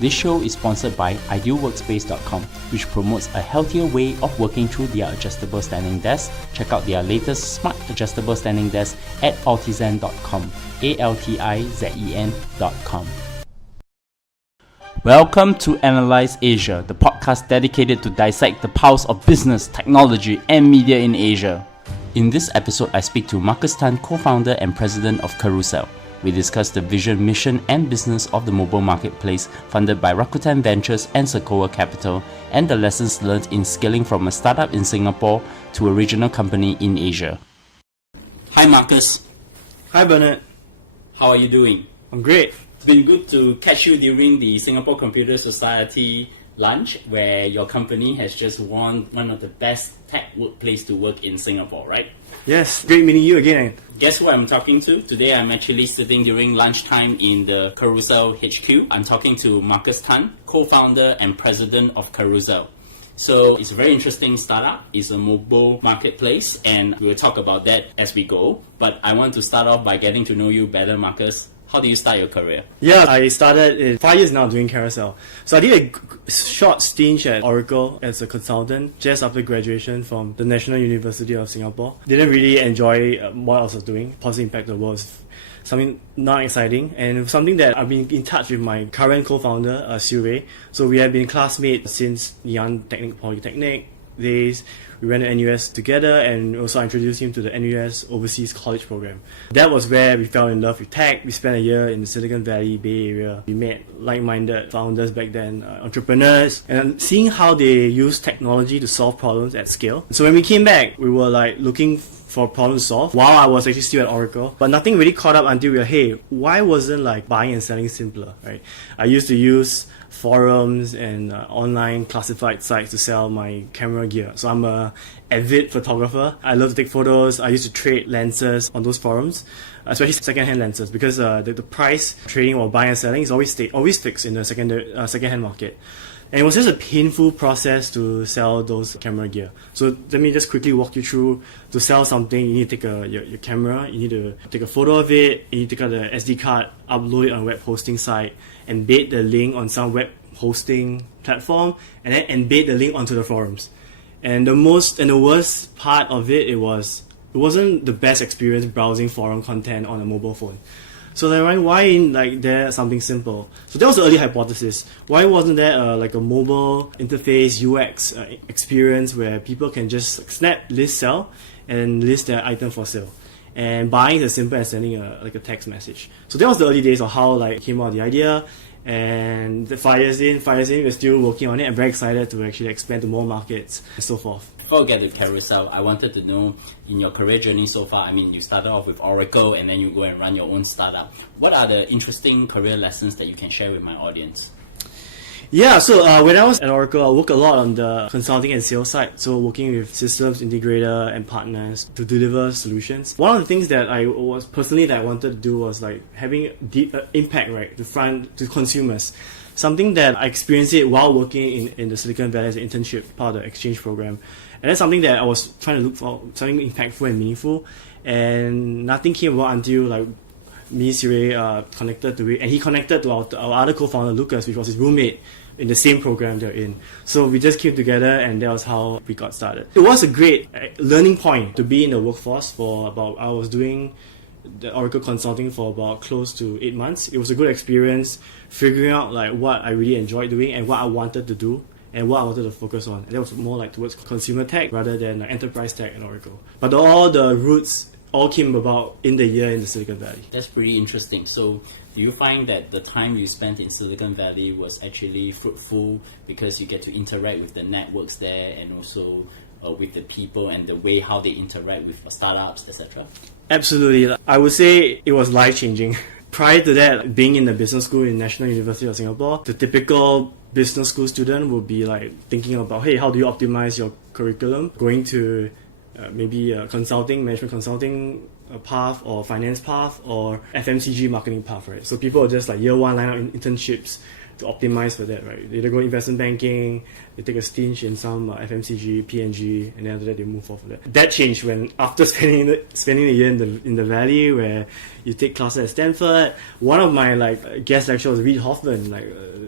This show is sponsored by idealworkspace.com, which promotes a healthier way of working through their adjustable standing desk. Check out their latest smart adjustable standing desk at altizen.com, ALTIZEN.com. Welcome to Analyze Asia, the podcast dedicated to dissect the pulse of business, technology, and media in Asia. In this episode, I speak to Marcus Tan, co-founder and president of Carousell. We discuss the vision, mission, and business of the mobile marketplace funded by Rakuten Ventures and Sequoia Capital, and the lessons learned in scaling from a startup in Singapore to a regional company in Asia. Hi, Marcus. Hi, Bernard. How are you doing? I'm great. It's been good to catch you during the Singapore Computer Society lunch, where your company has just won one of the best tech workplace to work in Singapore, right? Yes, great meeting you again. Guess who I'm talking to? Today I'm actually sitting during lunchtime in the Carousell HQ. I'm talking to Marcus Tan, co-founder and president of Carousell. So it's a very interesting startup. It's a mobile marketplace, and we'll talk about that as we go. But I want to start off by getting to know you better, Marcus. How did you start your career? Yeah, I started in 5 years now doing Carousell. So I did a short stint at Oracle as a consultant just after graduation from the National University of Singapore. Didn't really enjoy what I was doing. Positive impact on the world was something not exciting, and something that I've been in touch with my current co-founder, Siu Wei. So we have been classmates since Ngee Ann Polytechnic days. We went to NUS together, and also I introduced him to the NUS Overseas College Program. That was where we fell in love with tech. We spent a year in the Silicon Valley, Bay Area. We met like-minded founders back then, entrepreneurs, and seeing how they use technology to solve problems at scale. So when we came back, we were like looking for problems to solve while I was actually still at Oracle, but nothing really caught up until we were, hey, why wasn't like buying and selling simpler, right? I used to use forums and online classified sites to sell my camera gear. So I'm a avid photographer. I love to take photos. I used to trade lenses on those forums, especially second-hand lenses, because the price trading or buying and selling is always fixed in the second-hand market. And it was just a painful process to sell those camera gear. So let me just quickly walk you through. To sell something, you need to take your camera, you need to take a photo of it, you need to take out the SD card, upload it on a web hosting site, embed the link on some web hosting platform, and then embed the link onto the forums. And the worst part of it wasn't the best experience browsing forum content on a mobile phone. So like, why in like there something simple? So that was the early hypothesis. Why wasn't there like a mobile interface UX experience where people can just snap, list, sell, and list their item for sale? And buying is as simple as sending a text message. So that was the early days of how like came out the idea. And 5 years in, we're still working on it. I'm very excited to actually expand to more markets and so forth. Before we get to Carousell, I wanted to know, in your career journey so far, I mean, you started off with Oracle and then you go and run your own startup. What are the interesting career lessons that you can share with my audience? Yeah, so when I was at Oracle, I worked a lot on the consulting and sales side. So working with systems integrator and partners to deliver solutions. One of the things that I wanted to do was like having deep impact, right, to consumers. Something that I experienced it while working in the Silicon Valley as an internship part of the exchange program. And that's something that I was trying to look for, something impactful and meaningful. And nothing came about until like me, Sirei, connected to it, and he connected to our other co-founder, Lucas, which was his roommate in the same program they're in. So we just came together, and that was how we got started. It was a great learning point to be in the workforce I was doing the Oracle consulting for about close to 8 months. It was a good experience figuring out like what I really enjoyed doing and what I wanted to do and what I wanted to focus on. And that was more like towards consumer tech rather than enterprise tech in Oracle. But all the roots all came about in the year in the Silicon Valley. That's pretty interesting. So do you find that the time you spent in Silicon Valley was actually fruitful because you get to interact with the networks there and also with the people and the way how they interact with startups, etc.? Absolutely. I would say it was life-changing. Prior to that, being in the business school in National University of Singapore, the typical business school student would be like thinking about, hey, how do you optimize your curriculum? Going to maybe a management consulting path or finance path or FMCG marketing path, right? So people are just like year one line up internships, to optimize for that, right? They go investment banking, they take a stint in some FMCG, PNG, and then after that they move off of that. That changed when after spending a year in the Valley, where you take classes at Stanford. One of my guest lecturers was Reid Hoffman,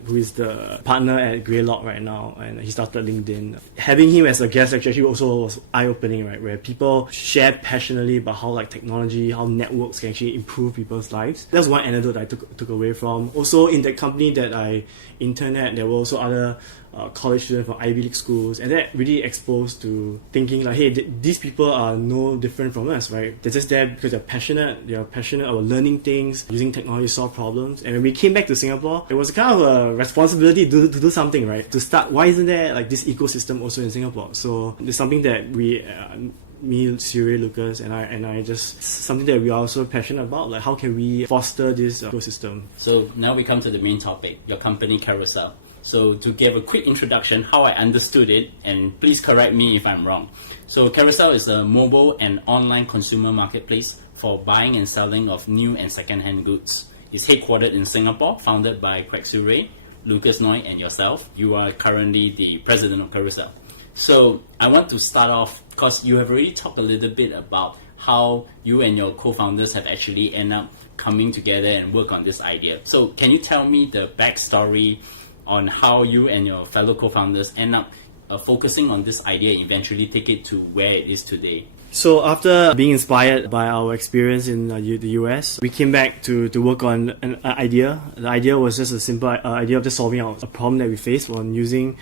who is the partner at Greylock right now, and he started LinkedIn. Having him as a guest lecturer actually also was eye-opening, right? Where people share passionately about how technology, how networks can actually improve people's lives. That's one anecdote I took away from. Also, in the company that I interned at, there were also other college students from Ivy League schools, and that really exposed to thinking hey, these people are no different from us, right? They're just there because they're passionate about learning things, using technology to solve problems. And when we came back to Singapore, it was kind of a responsibility to do something, right? To start, why isn't there this ecosystem also in Singapore? So it's something that we me, Siri, Lucas, and I just something that we are also passionate about. How can we foster this ecosystem? So now we come to the main topic, your company Carousell. So to give a quick introduction, how I understood it, and please correct me if I'm wrong. So Carousell is a mobile and online consumer marketplace for buying and selling of new and second-hand goods. It's headquartered in Singapore, founded by Craig Surrey, Lucas Noy, and yourself. You are currently the president of Carousell. So I want to start off, because you have already talked a little bit about how you and your co-founders have actually ended up coming together and work on this idea. So can you tell me the backstory on how you and your fellow co-founders end up focusing on this idea and eventually take it to where it is today? So after being inspired by our experience in the US, we came back to work on an idea. The idea was just a simple idea of just solving out a problem that we faced on using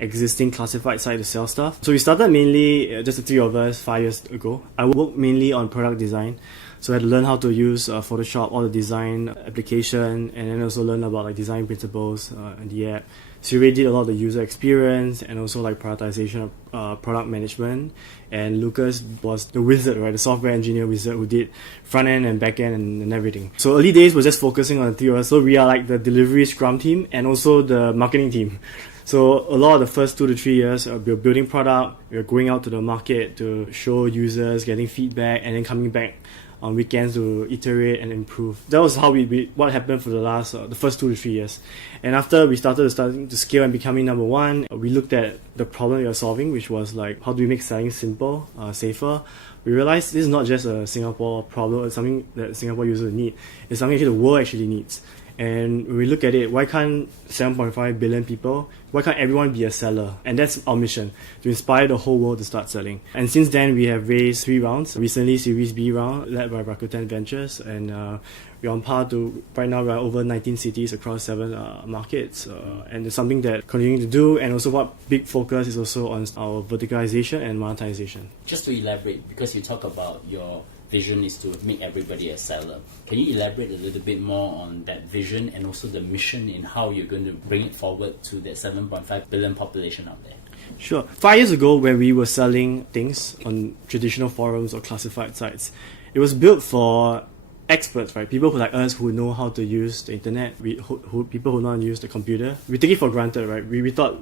existing classified site to sell stuff. So we started mainly, just the three of us, 5 years ago. I worked mainly on product design. So I had to learn how to use Photoshop, all the design application, and then also learn about design principles in the app. Siri did a lot of the user experience and also prioritization of product management. And Lucas was the wizard, right? The software engineer wizard who did front end and back end and everything. So early days was just focusing on the three of us. So we are the delivery scrum team and also the marketing team. So a lot of the first 2 to 3 years, we were building product, we were going out to the market to show users, getting feedback, and then coming back on weekends to iterate and improve. That was how what happened for the first 2 to 3 years. And after we starting to scale and becoming number one, we looked at the problem we were solving, which was how do we make selling simple, safer. We realized this is not just a Singapore problem, it's something that Singapore users need. It's something the world actually needs. And when we look at it, why can't 7.5 billion people, why can't everyone be a seller? And that's our mission, to inspire the whole world to start selling. And since then, we have raised 3 rounds. Recently, Series B round, led by Rakuten Ventures. And we're on par to, right now, we're over 19 cities across 7 markets. And it's something that continuing to do. And also what big focus is also on our verticalization and monetization. Just to elaborate, because you talk about your vision is to make everybody a seller. Can you elaborate a little bit more on that vision and also the mission in how you're going to bring it forward to that 7.5 billion population out there? Sure. 5 years ago, when we were selling things on traditional forums or classified sites, it was built for experts, right? People like us who know how to use the internet, people who know how to use the computer. We take it for granted, right? We thought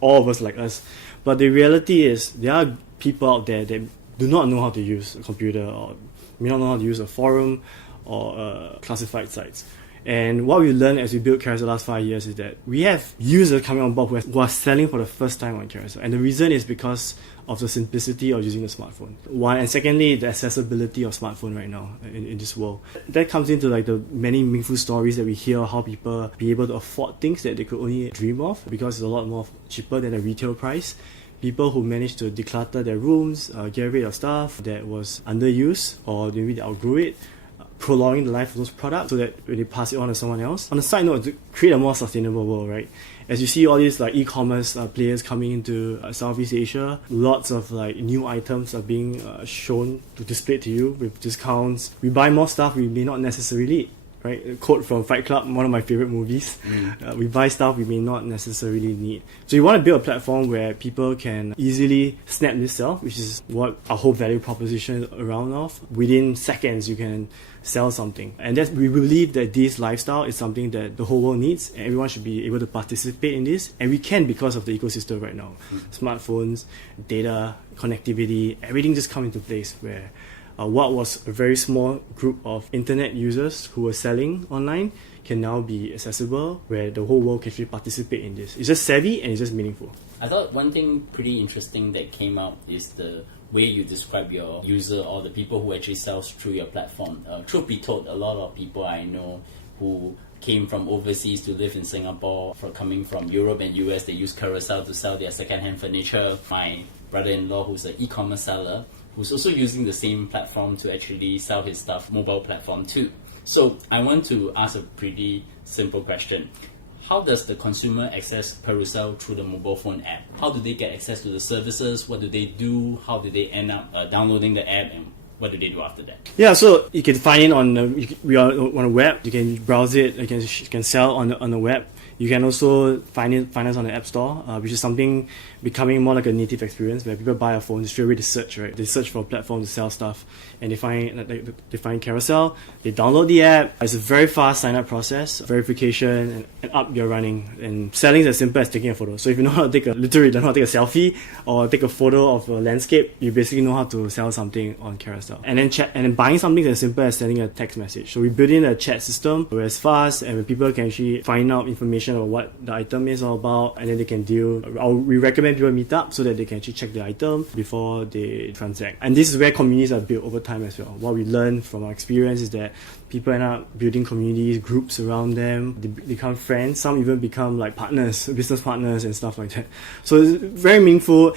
all of us like us. But the reality is there are people out there that do not know how to use a computer or may not know how to use a forum or classified sites. And what we learned as we built Carousell the last 5 years is that we have users coming on board who are selling for the first time on Carousell. And the reason is because of the simplicity of using the smartphone. One, and secondly, the accessibility of smartphone right now in this world. That comes into the many meaningful stories that we hear, how people be able to afford things that they could only dream of because it's a lot more cheaper than the retail price. People who managed to declutter their rooms, get rid of stuff that was underused or maybe they outgrew it, prolonging the life of those products so that when they pass it on to someone else. On a side note, to create a more sustainable world, right? As you see all these e-commerce players coming into Southeast Asia, lots of new items are being shown to display to you with discounts. We buy more stuff we may not necessarily need. Right, a quote from Fight Club, one of my favorite movies. We buy stuff we may not necessarily need. So you want to build a platform where people can easily snap this sell, which is what our whole value proposition is around of. Within seconds, you can sell something. And we believe that this lifestyle is something that the whole world needs, and everyone should be able to participate in this. And we can because of the ecosystem right now. Smartphones, data, connectivity, everything just come into place where what was a very small group of internet users who were selling online can now be accessible, where the whole world can actually participate in this. It's just savvy and it's just meaningful. I thought one thing pretty interesting that came out is the way you describe your user or the people who actually sells through your platform. Truth be told, a lot of people I know who came from overseas to live in Singapore, coming from Europe and US, they use Carousell to sell their second-hand furniture. My brother-in-law, who's an e-commerce seller, who's also using the same platform to actually sell his stuff, mobile platform too. So I want to ask a pretty simple question. How does the consumer access Carousell through the mobile phone app? How do they get access to the services? What do they do? How do they end up downloading the app? And what do they do after that? Yeah, so you can find it we are on a web. You can browse it. You can sell on the web. You can also find us on the App Store, which is something becoming more like a native experience where people buy a phone, straight away they search, right? They search for a platform to sell stuff, and they find Carousell. They download the app. It's a very fast sign up process, verification, and up you're running. And selling is as simple as taking a photo. So if you know how to take a selfie or take a photo of a landscape, you basically know how to sell something on Carousell. And then buying something is as simple as sending a text message. So we built in a chat system where it's fast and where people can actually find out information about what the item is all about, and then they can deal. We recommend people meet up so that they can actually check the item before they transact. And this is where communities are built over time as well. What we learned from our experience is that people end up building communities, groups around them. They become friends. Some even become like partners, business partners and stuff like that. So it's very meaningful.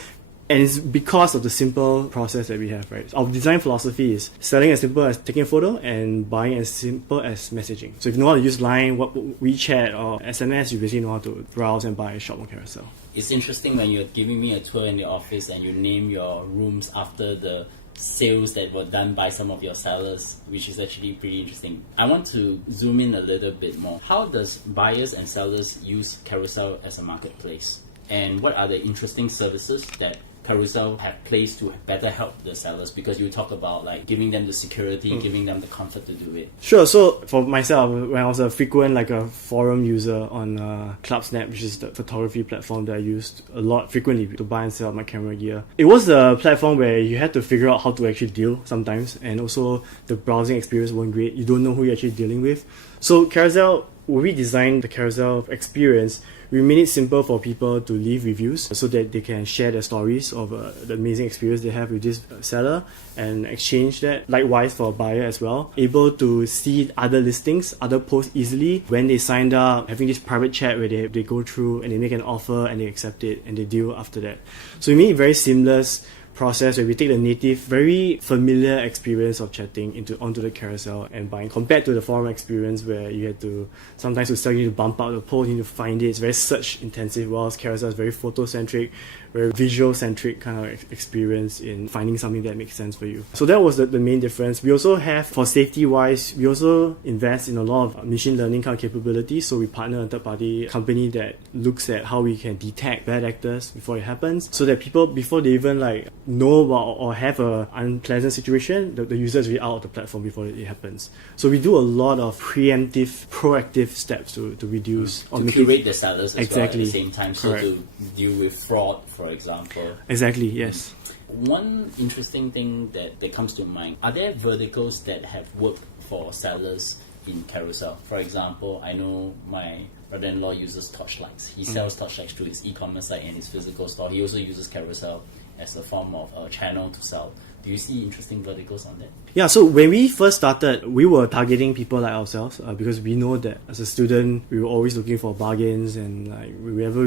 And it's because of the simple process that we have, right? Our design philosophy is selling as simple as taking a photo and buying as simple as messaging. So if you know how to use Line, WeChat or SMS, you basically know how to browse and buy a shop on Carousell. It's interesting when you're giving me a tour in the office and you name your rooms after the sales that were done by some of your sellers, which is actually pretty interesting. I want to zoom in a little bit more. How does buyers and sellers use Carousell as a marketplace? And what are the interesting services that Carousell have placed to better help the sellers? Because you talk about like giving them the security, giving them the comfort to do it. Sure. So for myself, when I was a frequent a forum user on ClubSnap, which is the photography platform that I used a lot frequently to buy and sell my camera gear, it was a platform where you had to figure out how to actually deal sometimes, and also the browsing experience wasn't great. You don't know who you're actually dealing with. So Carousell, when we designed the Carousell experience, we made it simple for people to leave reviews so that they can share their stories of the amazing experience they have with this seller and exchange that. Likewise for a buyer as well, able to see other listings, other posts easily when they signed up, having this private chat where they go through and they make an offer and they accept it and they deal after that. So we made it very seamless process where we take the native, very familiar experience of chatting onto the Carousell and buying, compared to the forum experience where you had to sometimes you need to bump out the post, you need to find it. It's very search intensive, whilst Carousell is very photo centric, very visual centric kind of experience in finding something that makes sense for you. So that was the main difference. We also have, for safety wise, we also invest in a lot of machine learning kind of capabilities. So we partner with a third party company that looks at how we can detect bad actors before it happens, so that people, before they even know about or have a unpleasant situation, the user is really out of the platform before it happens. So we do a lot of preemptive, proactive steps to reduce or to make curate the sellers as exactly well at the same time. So correct. to deal with fraud, for example. Exactly, yes. One interesting thing that comes to mind, are there verticals that have worked for sellers in Carousell? For example, I know my brother-in-law uses Torchlights. He sells Torchlights through his e-commerce site and his physical store. He also uses Carousell as a form of a channel to sell. Do you see interesting verticals on that? Yeah, so when we first started, we were targeting people like ourselves because we know that as a student, we were always looking for bargains, and whenever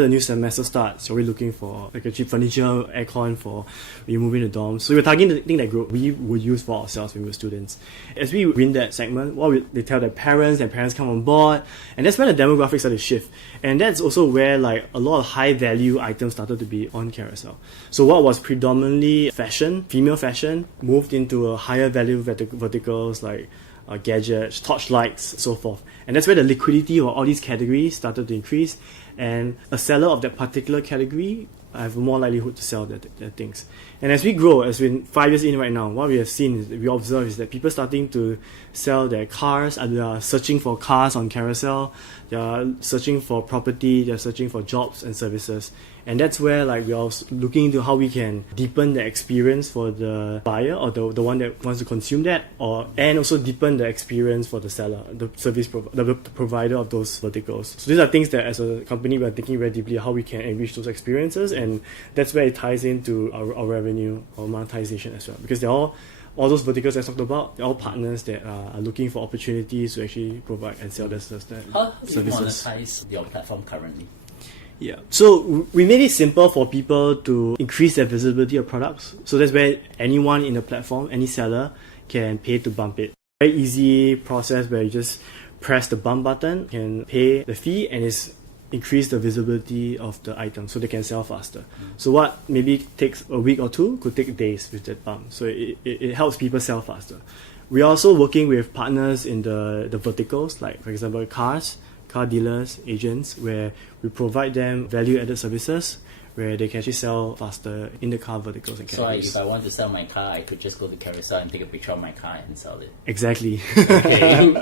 the new semester starts, you're always looking for a cheap furniture, aircon for you moving the dorms. So we were targeting that group we would use for ourselves when we were students. As we win that segment, they tell their parents come on board, and that's when the demographics started to shift. And that's also where a lot of high value items started to be on Carousell. So what was predominantly fashion, female fashion, moved into a higher value verticals like gadgets, torchlights, so forth. And that's where the liquidity of all these categories started to increase. And a seller of that particular category have more likelihood to sell their things. And as we grow, as we're 5 years in right now, what we have seen, we observe is that people starting to sell their cars, and they are searching for cars on Carousell, they are searching for property, they are searching for jobs and services. And that's where like we are looking into how we can deepen the experience for the buyer or the one that wants to consume that, and also deepen the experience for the seller, the the provider of those verticals. So these are things that as a company we are thinking very deeply how we can enrich those experiences, and that's where it ties into our revenue or monetization as well, because they're all those verticals I talked about, they're all partners that are looking for opportunities to actually provide and sell their services. How do you monetize your platform currently? Yeah. So we made it simple for people to increase their visibility of products. So that's where anyone in the platform, any seller, can pay to bump it. Very easy process where you just press the bump button, can pay the fee, and it's increase the visibility of the item so they can sell faster. So what maybe takes a week or two could take days with that bump. So it helps people sell faster. We're also working with partners in the verticals, like for example car dealers, agents, where we provide them value-added services where they can actually sell faster in the car verticals and categories. So if I want to sell my car, I could just go to Carousell and take a picture of my car and sell it. Exactly. Okay,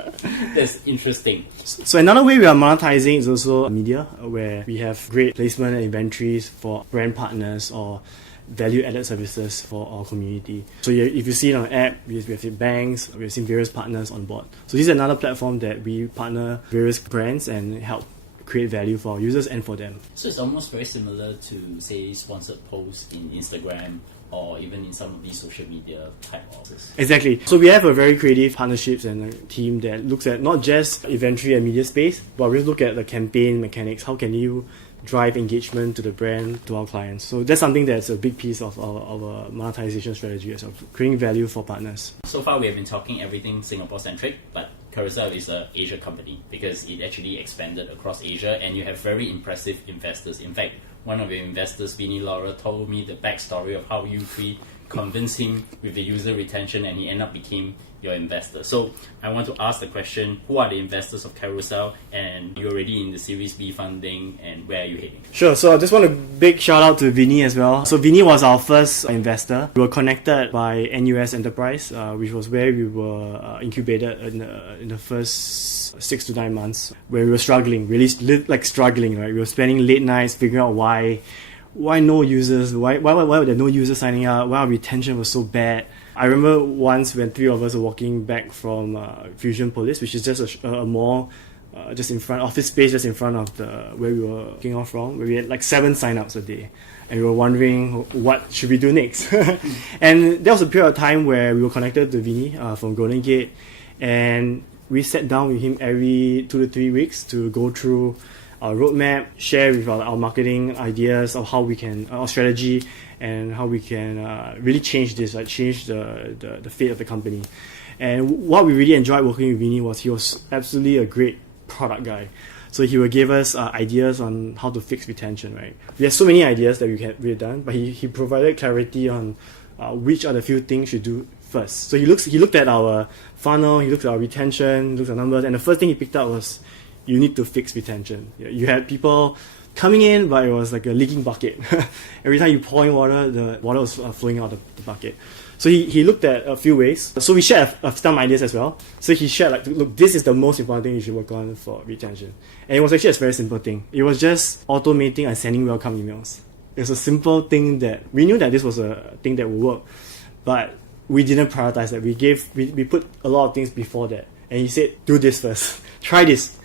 that's interesting. So another way we are monetizing is also media, where we have great placement and inventories for brand partners or value-added services for our community. So if you see it on the app, we have seen banks, we have seen various partners on board. So this is another platform that we partner various brands and help create value for our users and for them. So it's almost very similar to, say, sponsored posts in Instagram or even in some of these social media type offers. Exactly. So we have a very creative partnerships and a team that looks at not just inventory and media space, but we look at the campaign mechanics. How can you drive engagement to the brand, to our clients? So that's something that's a big piece of our monetization strategy as well, creating value for partners. So far we have been talking everything Singapore-centric, but Carousell is an Asia company because it actually expanded across Asia, and you have very impressive investors. In fact, one of your investors, Vinny Laura, told me the backstory of how you three convinced him with the user retention and he ended up became your investor. So I want to ask the question, who are the investors of Carousell, and you're already in the Series B funding, and where are you heading? Sure, so I just want a big shout out to Vinny as well. So Vinny was our first investor. We were connected by NUS Enterprise, which was where we were incubated in the first 6 to 9 months, where we were struggling, really struggling, right? We were spending late nights figuring out why no users, why were there no users signing up, why our retention was so bad. I remember once when 3 of us were walking back from Fusion Police, which is just a mall just in front, office space just in front of where we were kicking off from, where we had like 7 signups a day. And we were wondering what should we do next. And there was a period of time where we were connected to Vinny from Golden Gate, and we sat down with him every 2 to 3 weeks to go through our roadmap, share with our marketing ideas of how we can, our strategy, and how we can really change this, change the fate of the company. And what we really enjoyed working with Vinny was he was absolutely a great product guy. So he would give us ideas on how to fix retention, right? We had so many ideas that we had done, but he provided clarity on which are the few things you do first. So he looked at our funnel, he looked at our retention, he looked at numbers, and the first thing he picked up was you need to fix retention. You had people coming in, but it was like a leaking bucket. Every time you pour in water, the water was flowing out of the bucket. So he looked at a few ways. So we shared some ideas as well. So he shared look, this is the most important thing you should work on for retention. And it was actually a very simple thing. It was just automating and sending welcome emails. It's a simple thing that we knew that this was a thing that would work, but we didn't prioritize that. We put a lot of things before that. And he said, do this first. Try this.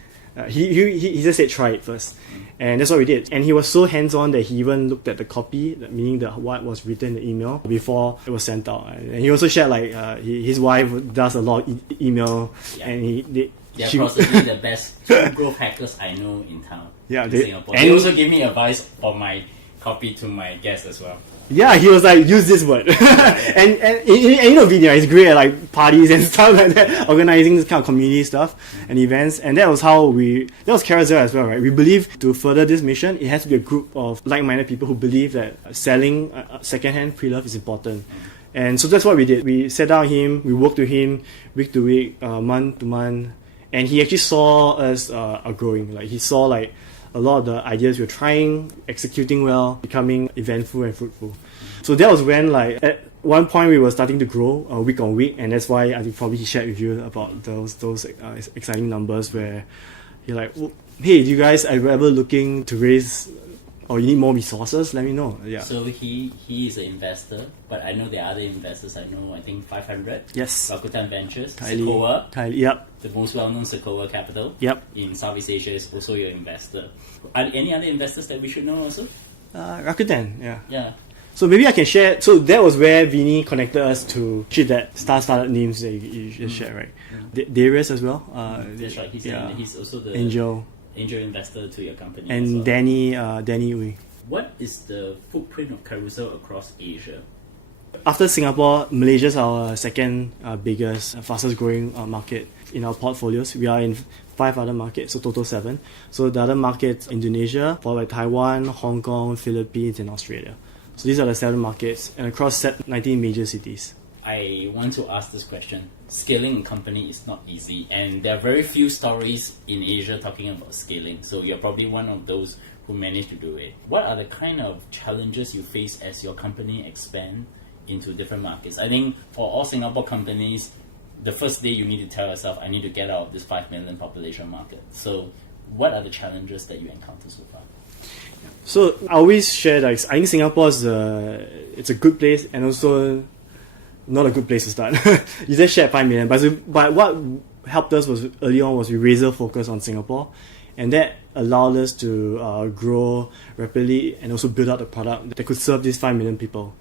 He just said try it first, and that's what we did. And he was so hands-on that he even looked at the copy, meaning what was written in the email before it was sent out. And he also shared his wife does a lot of email, and they're possibly the best growth hackers I know in town. Yeah, in Singapore. They also give me advice for my copy to my guests as well. Yeah, he was like, use this word. and you know, Vinny is great at parties and stuff like that, organizing this kind of community stuff and events. And that was Carousell as well, right? We believe to further this mission, it has to be a group of like-minded people who believe that selling second-hand pre-love is important. And so that's what we did. We sat down with him, we worked with him week to week, month to month, and he actually saw us growing. He saw a lot of the ideas we were trying, executing well, becoming eventful and fruitful. So that was when, at one point, we were starting to grow week on week, and that's why I think probably he shared with you about those exciting numbers where you're like, hey, you guys are ever looking to raise or you need more resources, let me know. Yeah. So he is an investor, but I know there are other investors. I think 500. Yes. Rakuten Ventures, Kylie, Sequoia, yep. the most well-known Sequoia Capital. Yep. In Southeast Asia is also your investor. Are there any other investors that we should know also? Rakuten, yeah. Yeah. So maybe I can share. So that was where Vinny connected us to that star-studded names that you just shared, right? Darius as well. That's right. He's also the angel investor to your company. and as well. Danny Uy. What is the footprint of Carousel across Asia? After Singapore, Malaysia is our second biggest, fastest growing market in our portfolios. We are in 5 other markets, so total 7. So the other markets, Indonesia, followed by Taiwan, Hong Kong, Philippines, and Australia. So these are the 7 markets, and across 19 major cities. I want to ask this question. Scaling a company is not easy, and there are very few stories in Asia talking about scaling. So you're probably one of those who managed to do it. What are the kind of challenges you face as your company expand into different markets? I think for all Singapore companies, the first day you need to tell yourself, I need to get out of this 5 million population market. So what are the challenges that you encounter so far? So I always share that I think Singapore is it's a good place and also not a good place to start. You just shared 5 million, but what helped us was early on was we razor focus on Singapore, and that allowed us to grow rapidly and also build out the product that could serve these 5 million people.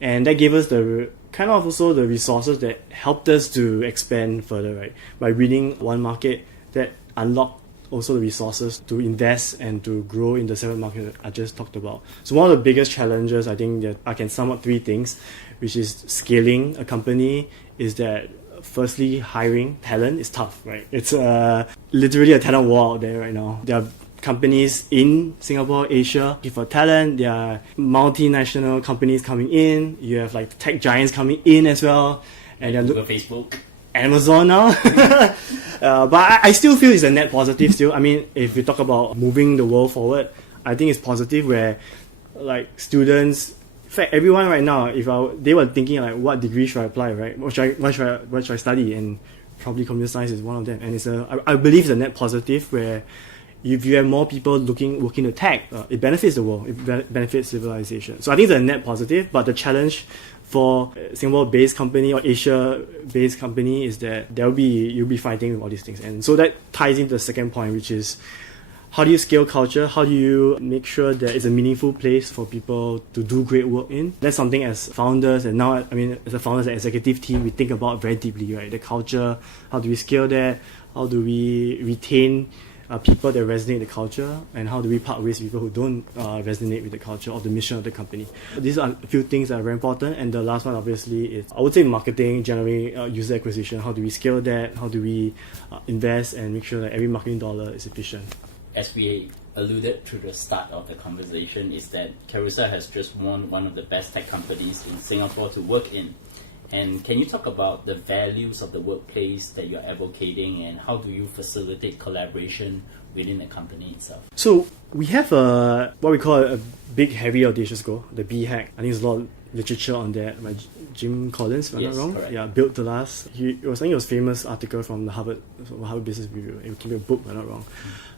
And that gave us the kind of also the resources that helped us to expand further, right? By winning one market, that unlocked also the resources to invest and to grow in the 7 markets that I just talked about. So one of the biggest challenges, I think that I can sum up 3 things, which is scaling a company, is that firstly, hiring talent is tough, right? It's literally a talent war out there right now. There are companies in Singapore, Asia, looking for talent. There are multinational companies coming in. You have like tech giants coming in as well. And Google, Facebook, Amazon now. But I still feel it's a net positive still. I mean, if we talk about moving the world forward, I think it's positive where like students, in fact, everyone right now, they were thinking like, what degree should I apply, right? What should I study? And probably computer science is one of them. And I believe it's a net positive where if you have more people working in tech, it benefits the world, it benefits civilization. So I think it's a net positive, but the challenge for a Singapore-based company or Asia-based company is that you'll be fighting with all these things. And so that ties into the second point, which is how do you scale culture? How do you make sure that it's a meaningful place for people to do great work in? That's something as founders, and now, I mean, as a founders and executive team, we think about very deeply, right? The culture, how do we scale that? How do we retain people that resonate with the culture, and how do we part ways with people who don't resonate with the culture or the mission of the company? These are a few things that are very important, and the last one obviously is, I would say, marketing, generally user acquisition. How do we scale that? How do we invest and make sure that every marketing dollar is efficient? As we alluded to the start of the conversation, is that Carousel has just won one of the best tech companies in Singapore to work in. And can you talk about the values of the workplace that you're advocating, and how do you facilitate collaboration within the company itself? So we have what we call a big, heavy, audacious goal, the BHAG. I think there's a lot of literature on that by Jim Collins, if I'm not wrong. Correct. Yeah, Built to Last. It was a famous article from the Harvard Business Review. It came a book, if I'm not wrong.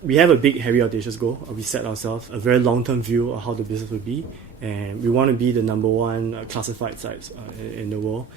We have a big, heavy, audacious goal. We set ourselves a very long-term view of how the business would be, and we want to be the number 1 classified sites in the world.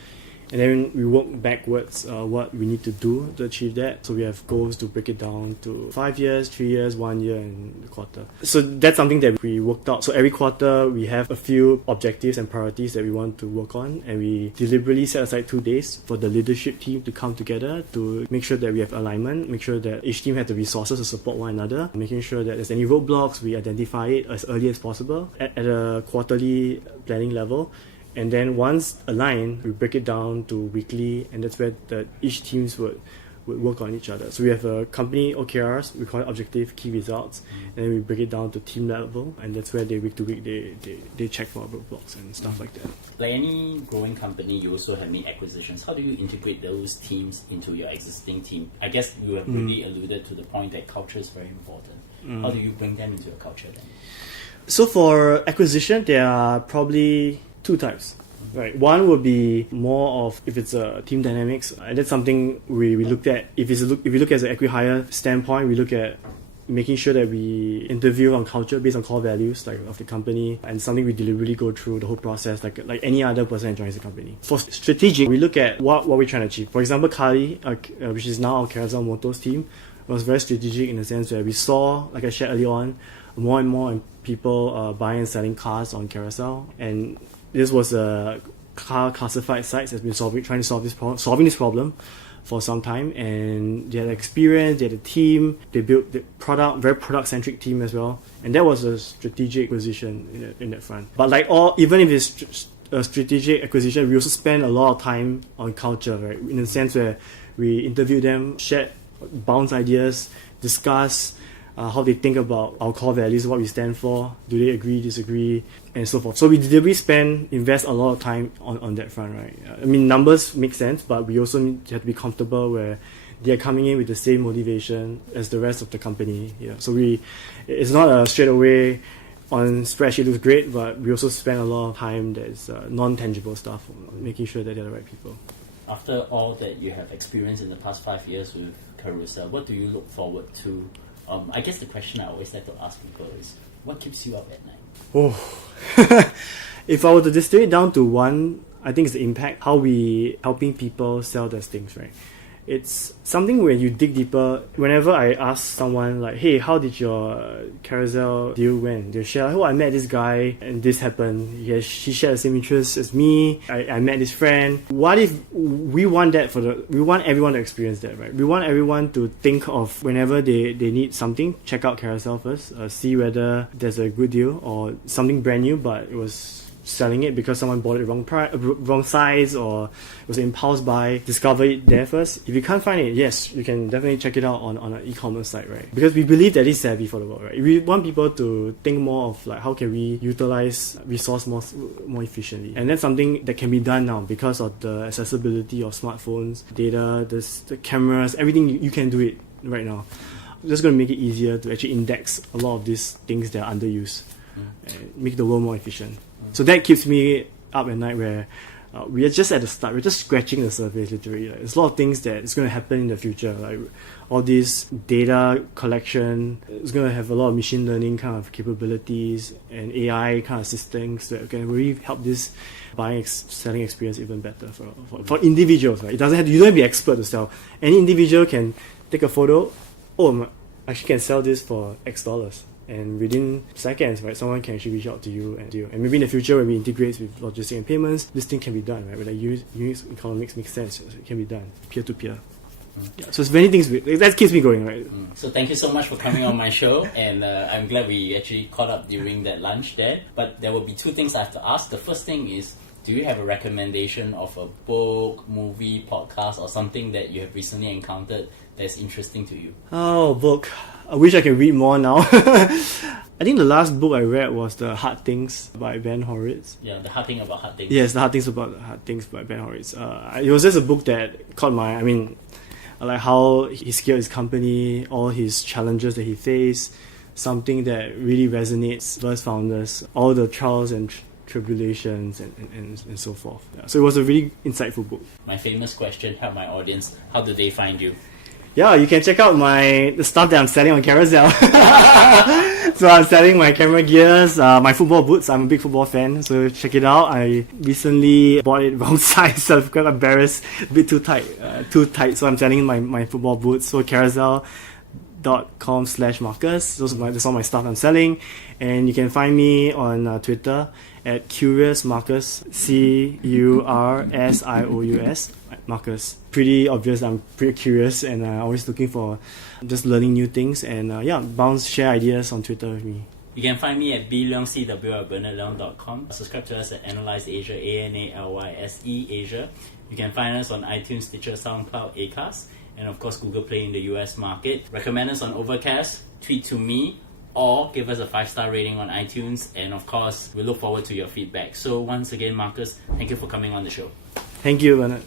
And then we work backwards what we need to do to achieve that. So we have goals to break it down to 5 years, 3 years, 1 year, and a quarter. So that's something that we worked out. So every quarter we have a few objectives and priorities that we want to work on, and we deliberately set aside 2 days for the leadership team to come together to make sure that we have alignment, make sure that each team has the resources to support one another, making sure that there's any roadblocks, we identify it as early as possible at a quarterly planning level. And then once aligned, we break it down to weekly, and that's where each teams would work on each other. So we have a company OKRs, we call it objective key results, and then we break it down to team level, and that's where week to week they check for roadblocks and stuff like that. Like any growing company, you also have made acquisitions. How do you integrate those teams into your existing team? I guess you have really alluded to the point that culture is very important. How do you bring them into your culture then? So for acquisition, there are probably 2 types. Right. One would be more of if it's a team dynamics, and that's something we looked at. If you look at the acqui-hire standpoint, we making sure that we interview on culture based on core values like of the company, and something we deliberately go through the whole process like any other person that joins the company. For strategic, we look at what we're trying to achieve. For example, Kali, which is now our Carousel Motors team, was very strategic in the sense where we saw, like I shared earlier on, more and more people buying and selling cars on Carousel, and this was a car classified sites has been trying to solve this problem for some time, and they had experience, they had a team, they built the product, very product-centric team as well, and that was a strategic acquisition in that front. But even if it's a strategic acquisition, we also spend a lot of time on culture, right? In the sense where we interview them, share, bounce ideas, discuss how they think about our core values, what we stand for, do they agree, disagree, and so forth. So we deliberately invest a lot of time on that front, right? I mean, numbers make sense, but we also need to have to be comfortable where they are coming in with the same motivation as the rest of the company. Yeah. So it's not a straight away on spreadsheet looks great, but we also spend a lot of time that's non-tangible stuff, making sure that they're the right people. After all that you have experienced in the past 5 years with Carousel, what do you look forward to? I guess the question I always like to ask people is, what keeps you up at night? Oh, if I were to distill it down to one, I think it's the impact, how we helping people sell their things, right? It's something when you dig deeper. Whenever I ask someone like, hey, how did your Carousel deal went? They'll share, oh, I met this guy and this happened. He shared the same interests as me. I met this friend. What if we want that we want everyone to experience that, right? We want everyone to think of whenever they need something, check out Carousel first, see whether there's a good deal or something brand new, but it was selling it because someone bought it wrong size, or it was an impulse buy. Discover it there first. If you can't find it, yes, you can definitely check it out on an e-commerce site, right? Because we believe that it's savvy for the world, right? We want people to think more of like, how can we utilize resource more efficiently, and that's something that can be done now because of the accessibility of smartphones, data, the cameras, everything. You can do it right now. Just going to make it easier to actually index a lot of these things that are underused and make the world more efficient. So that keeps me up at night, where we are just at the start. We're just scratching the surface, literally. Like, there's a lot of things that is going to happen in the future. Like all this data collection, it's going to have a lot of machine learning kind of capabilities and AI kind of systems that can really help this buying, selling experience even better for individuals. Right? You don't have to be expert to sell. Any individual can take a photo. Oh, I actually can sell this for X dollars. And within seconds, right, someone can actually reach out to you and maybe in the future when we integrate with logistics and payments, this thing can be done, right? Where the unit economics makes sense, so it can be done peer to peer. Yeah, so it's many things that keeps me going, right? So thank you so much for coming on my show, and I'm glad we actually caught up during that lunch there. But there will be two things I have to ask. The first thing is, do you have a recommendation of a book, movie, podcast, or something that you have recently encountered that's interesting to you? Oh, book. I wish I could read more now. I think the last book I read was The Hard Things by Ben Horowitz. Yeah, The Hard Thing About Hard Things. Yes, The Hard Things About Hard Things by Ben Horowitz. It was just a book that caught like how he scaled his company, all his challenges that he faced, something that really resonates with founders, all the trials and tribulations and so forth. Yeah. So it was a really insightful book. My famous question, help my audience, how do they find you? Yeah, you can check out the stuff that I'm selling on Carousel. So I'm selling my camera gears, my football boots. I'm a big football fan, so check it out. I recently bought it wrong size, so I've got embarrassed, a bit too tight. So I'm selling my football boots. So Carousel.com/Marcus. That's all my stuff I'm selling. And you can find me on Twitter at Curious Marcus, CURSIOUS Marcus. Pretty obvious, I'm pretty curious and always looking for just learning new things, and share ideas on Twitter with me. You can find me at bleongcw@bernardleong.com. Subscribe to us at Analyze Asia, ANALYSE Asia. You can find us on iTunes, Stitcher, SoundCloud, Acast, and of course Google Play in the US market. Recommend us on Overcast, tweet to me, or give us a 5-star rating on iTunes, and of course we look forward to your feedback. So once again, Marcus, thank you for coming on the show. Thank you, Bernard.